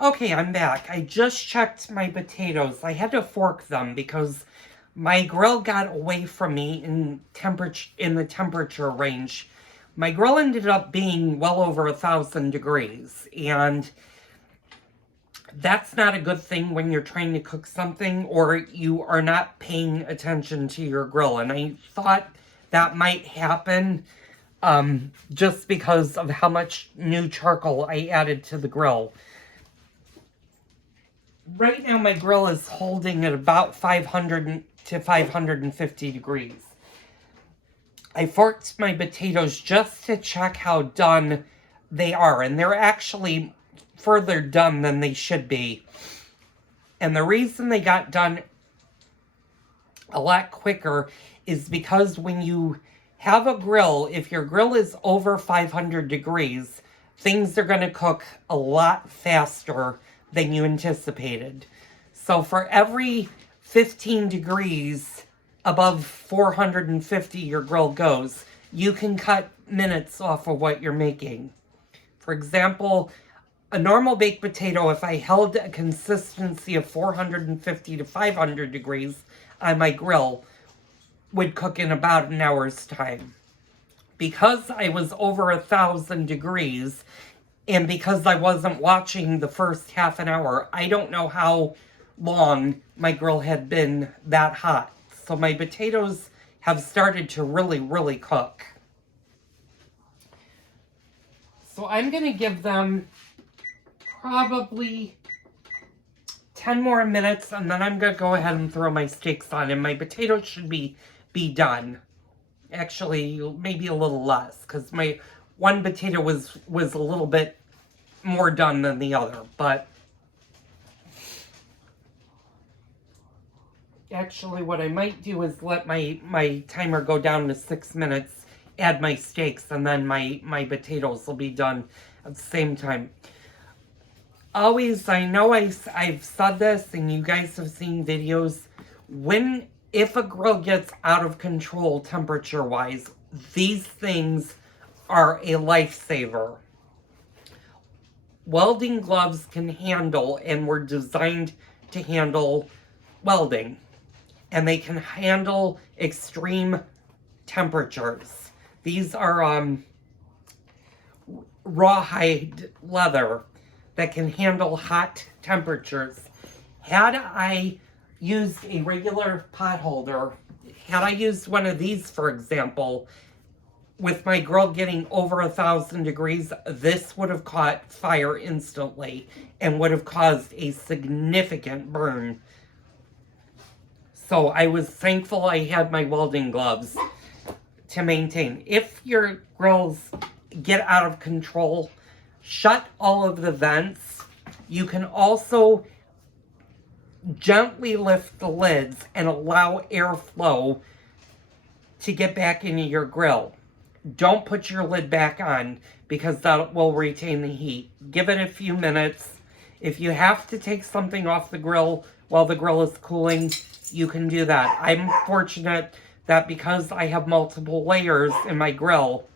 Okay, I'm back. I just checked my potatoes. I had to fork them because my grill got away from me in the temperature range. My grill ended up being well over 1,000 degrees, and that's not a good thing when you're trying to cook something or you are not paying attention to your grill. And I thought that might happen just because of how much new charcoal I added to the grill. Right now my grill is holding at about 500 to 550 degrees. I forked my potatoes just to check how done they are, and they're actually further done than they should be. And the reason they got done a lot quicker is because when you have a grill, if your grill is over 500 degrees, things are going to cook a lot faster than you anticipated. So for every 15 degrees above 450 your grill goes, you can cut minutes off of what you're making. For example, a normal baked potato, if I held a consistency of 450 to 500 degrees on my grill, would cook in about an hour's time. Because I was over 1,000 degrees, and because I wasn't watching the first half an hour, I don't know how long my grill had been that hot. So my potatoes have started to really cook. So I'm going to give them probably 10 more minutes, and then I'm going to go ahead and throw my steaks on, and my potatoes should be done. Actually, maybe a little less, because my one potato was a little bit more done than the other, but actually what I might do is let my timer go down to 6 minutes, add my steaks, and then my potatoes will be done at the same time. Always, I know I've said this, and you guys have seen videos, if a grill gets out of control temperature-wise, these things are a lifesaver. Welding gloves can handle, and were designed to handle welding, and they can handle extreme temperatures. These are rawhide leather that can handle hot temperatures. Had I used a regular pot holder, had I used one of these, for example, with my grill getting over 1,000 degrees, this would have caught fire instantly and would have caused a significant burn. So I was thankful I had my welding gloves to maintain. If your grills get out of control, shut all of the vents. You can also gently lift the lids and allow airflow to get back into your grill. Don't put your lid back on because that will retain the heat. Give it a few minutes. If you have to take something off the grill while the grill is cooling, you can do that. I'm fortunate that because I have multiple layers in my grill,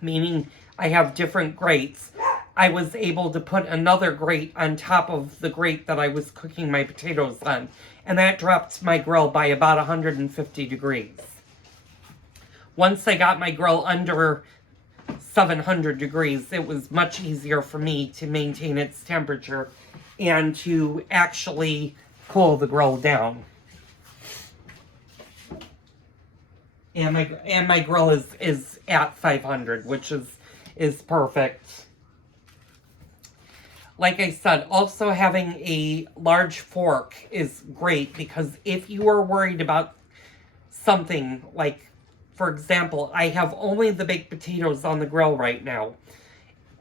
meaning I have different grates, I was able to put another grate on top of the grate that I was cooking my potatoes on. And that dropped my grill by about 150 degrees. Once I got my grill under 700 degrees, it was much easier for me to maintain its temperature and to actually cool the grill down. And my grill is at 500, which is perfect. Like I said, also having a large fork is great because if you are worried about something like, for example, I have only the baked potatoes on the grill right now.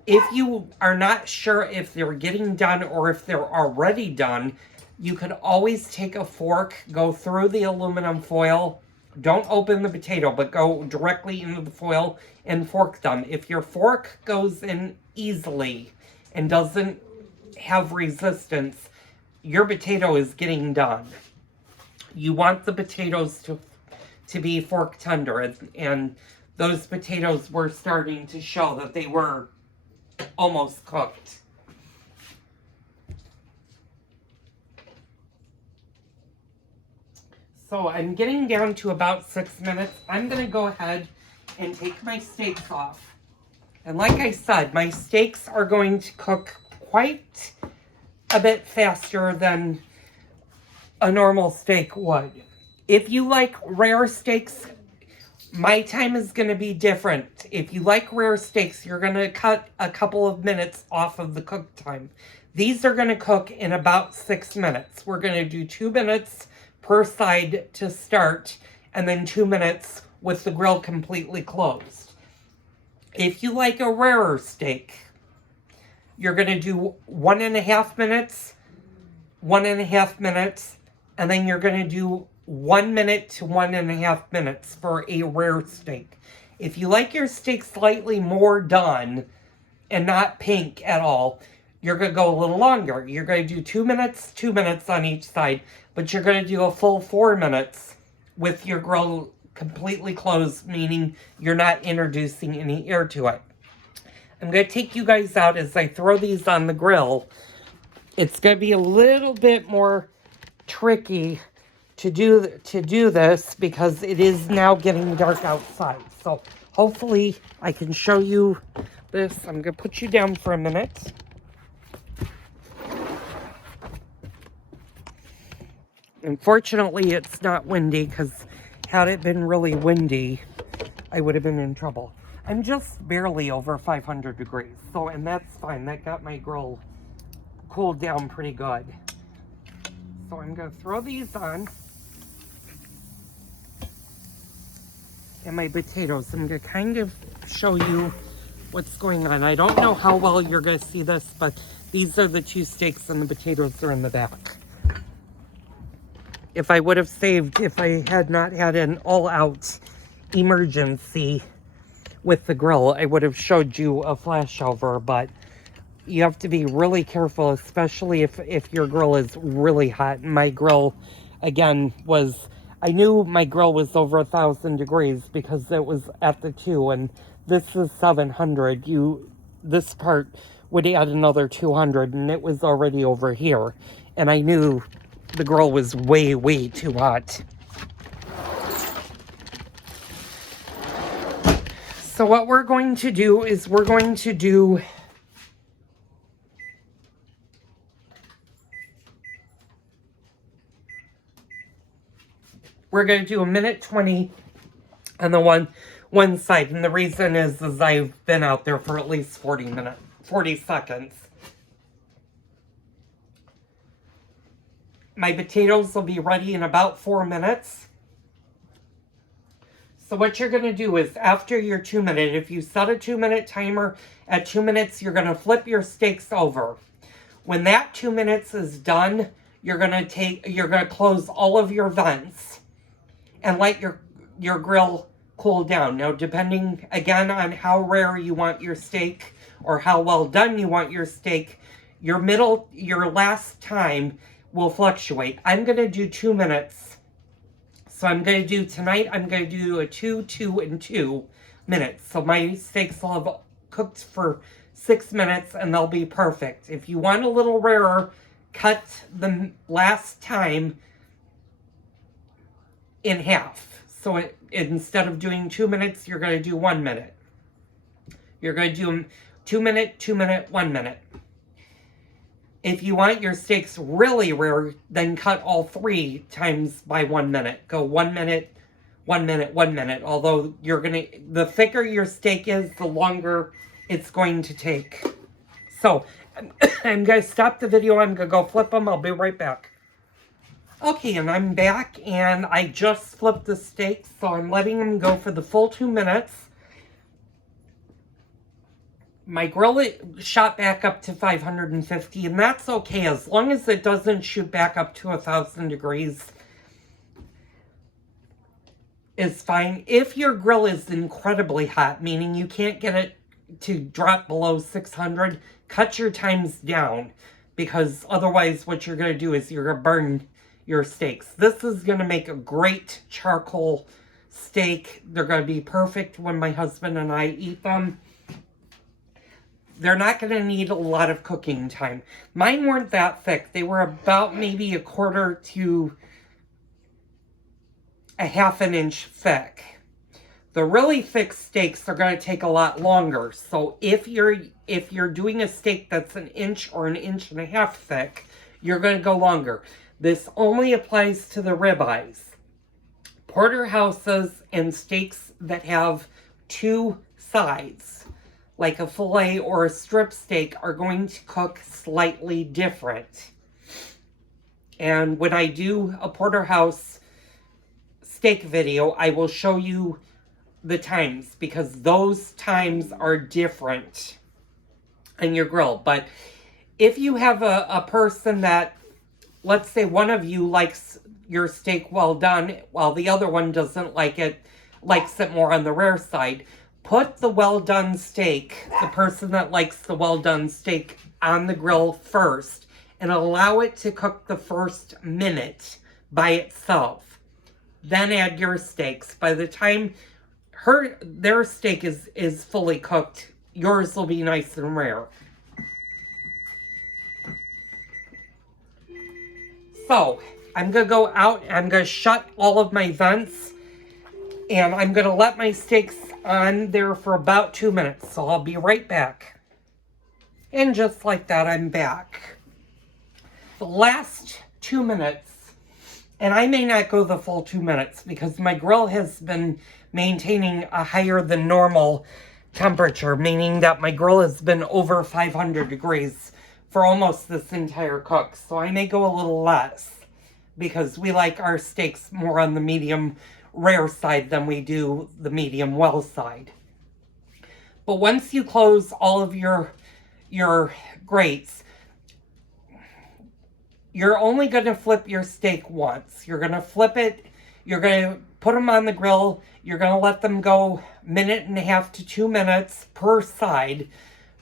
If you are not sure if they're getting done or if they're already done, you could always take a fork, go through the aluminum foil. Don't open the potato, but go directly into the foil and fork them. If your fork goes in easily and doesn't have resistance, your potato is getting done. You want the potatoes to be fork tender, and those potatoes were starting to show that they were almost cooked. So I'm getting down to about 6 minutes. I'm going to go ahead and take my steaks off. And like I said, my steaks are going to cook quite a bit faster than a normal steak would. If you like rare steaks, my time is going to be different. If you like rare steaks, you're going to cut a couple of minutes off of the cook time. These are going to cook in about 6 minutes. We're going to do 2 minutes per side to start, and then 2 minutes with the grill completely closed. If you like a rarer steak, you're going to do 1.5 minutes, 1.5 minutes, and then you're going to do 1 minute to 1.5 minutes for a rare steak. If you like your steak slightly more done and not pink at all, you're going to go a little longer. You're going to do 2 minutes, 2 minutes on each side, but you're going to do a full 4 minutes with your grill completely closed, meaning you're not introducing any air to it. I'm going to take you guys out as I throw these on the grill. It's going to be a little bit more tricky to do this because it is now getting dark outside. So hopefully I can show you this. I'm going to put you down for a minute. Unfortunately, it's not windy, because had it been really windy, I would have been in trouble. I'm just barely over 500 degrees, so, and that's fine. That got my grill cooled down pretty good. So I'm going to throw these on. And my potatoes. I'm going to kind of show you what's going on. I don't know how well you're going to see this, but these are the 2 steaks and the potatoes are in the back. If I would have saved, if I had not had an all-out emergency with the grill, I would have showed you a flashover, but you have to be really careful, especially if your grill is really hot. My grill, again, I knew my grill was over 1,000 degrees because it was at the 2, and this is 700. This part would add another 200, and it was already over here. And I knew the grill was way, way too hot. So what we're going to do is we're going to do a minute 20 on the one side. And the reason is I've been out there for at least 40 seconds. My potatoes will be ready in about 4 minutes. So what you're going to do is after your 2 minute, if you set a 2-minute timer, at 2 minutes, you're going to flip your steaks over. When that 2 minutes is done, you're going to close all of your vents and let your grill cool down. Now, depending again on how rare you want your steak or how well done you want your steak, your last time will fluctuate. I'm going to do 2 minutes. So I'm going to do a 2, 2, and 2 minutes. So my steaks will have cooked for 6 minutes and they'll be perfect. If you want a little rarer, cut the last time in half. So instead of doing 2 minutes, you're going to do 1 minute. You're going to do 2 minute, 2 minute, 1 minute. If you want your steaks really rare, then cut all 3 times by 1 minute. Go 1 minute, 1 minute, 1 minute. Although the thicker your steak is, the longer it's going to take. So I'm going to stop the video. I'm going to go flip them. I'll be right back. Okay, and I'm back, and I just flipped the steaks, so I'm letting them go for the full 2 minutes. My grill shot back up to 550, and that's okay as long as it doesn't shoot back up to 1,000 degrees. Is fine. If your grill is incredibly hot, meaning you can't get it to drop below 600, cut your times down, because otherwise what you're going to do is you're going to burn your steaks. This is going to make a great charcoal steak. They're going to be perfect when my husband and I eat them. They're not going to need a lot of cooking time. Mine weren't that thick. They were about maybe a quarter to a half an inch thick. The really thick steaks are going to take a lot longer. So if you're doing a steak that's an inch or an inch and a half thick, you're going to go longer. This only applies to the ribeyes. Porterhouses and steaks that have two sides, like a fillet or a strip steak, are going to cook slightly different. And when I do a porterhouse steak video, I will show you the times, because those times are different on your grill. But if you have a person that, let's say one of you likes your steak well done while the other one doesn't like it, likes it more on the rare side, put the well done steak, the person that likes the well done steak, on the grill first and allow it to cook the first minute by itself. Then add your steaks. By the time their steak is fully cooked, yours will be nice and rare. So, I'm going to go out and I'm going to shut all of my vents. And I'm going to let my steaks on there for about 2 minutes. So I'll be right back. And just like that, I'm back. The last 2 minutes, and I may not go the full 2 minutes because my grill has been maintaining a higher than normal temperature, meaning that my grill has been over 500 degrees for almost this entire cook. So I may go a little less because we like our steaks more on the medium rare side than we do the medium well side. But once you close all of your grates, you're only going to flip your steak once. You're going to flip it, you're going to put them on the grill, you're going to let them go 1.5 to 2 minutes per side.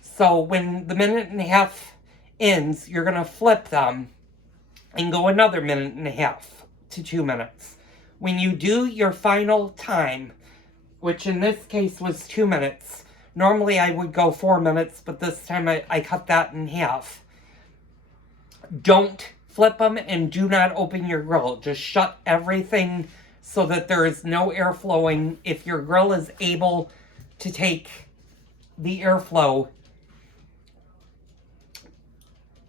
So when the 1.5 ends, you're going to flip them and go another 1.5 to 2 minutes. When you do your final time, which in this case was 2 minutes, normally I would go 4 minutes, but this time I cut that in half. Don't flip them and do not open your grill. Just shut everything so that there is no air flowing. If your grill is able to take the airflow,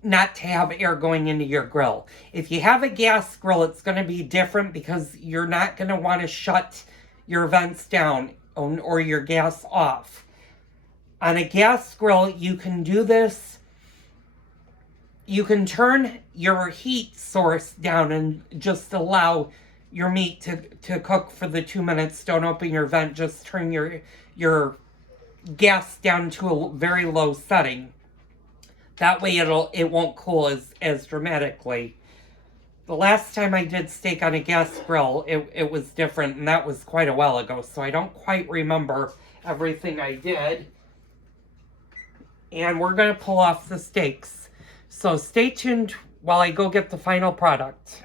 not to have air going into your grill. If you have a gas grill, it's going to be different because you're not going to want to shut your vents down or your gas off. On a gas grill, you can do this. You can turn your heat source down and just allow your meat to cook for the 2 minutes. Don't open your vent, just turn your gas down to a very low setting. That way it won't cool as dramatically. The last time I did steak on a gas grill, it was different, and that was quite a while ago, so I don't quite remember everything I did. And we're going to pull off the steaks. So stay tuned while I go get the final product.